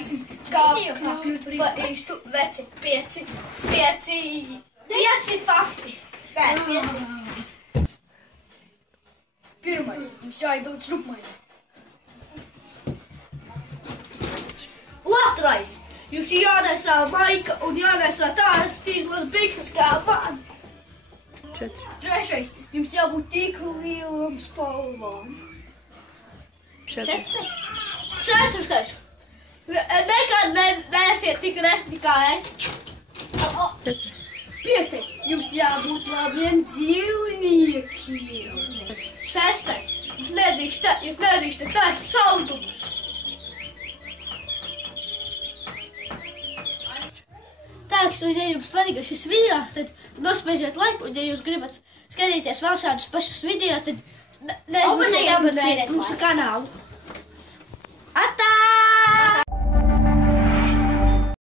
Skatīsim, kā kļūt par īstu veci. Pieci fakti. Nē, 5. Pirmais, jums jāiedod šrupmaizi. Otrais, jums jānesā maika un jānesā tādas tīzlas bikses kā man. 4. Trešais, jums jābūt tik lielām spalvām. 4. Ceturtais, nekad neesiet tik resni kā es. 5. Jums jābūt labiem dzīvniekiem. 6. Jūs nedrīkstat taist saldumus. Tāks, un ja jums patika šis video, tad nospiežiet laiku, un ja jūs gribat skatīties vēl šādus pašus video, tad neaizmirstiet abonēt mūsu kanālu.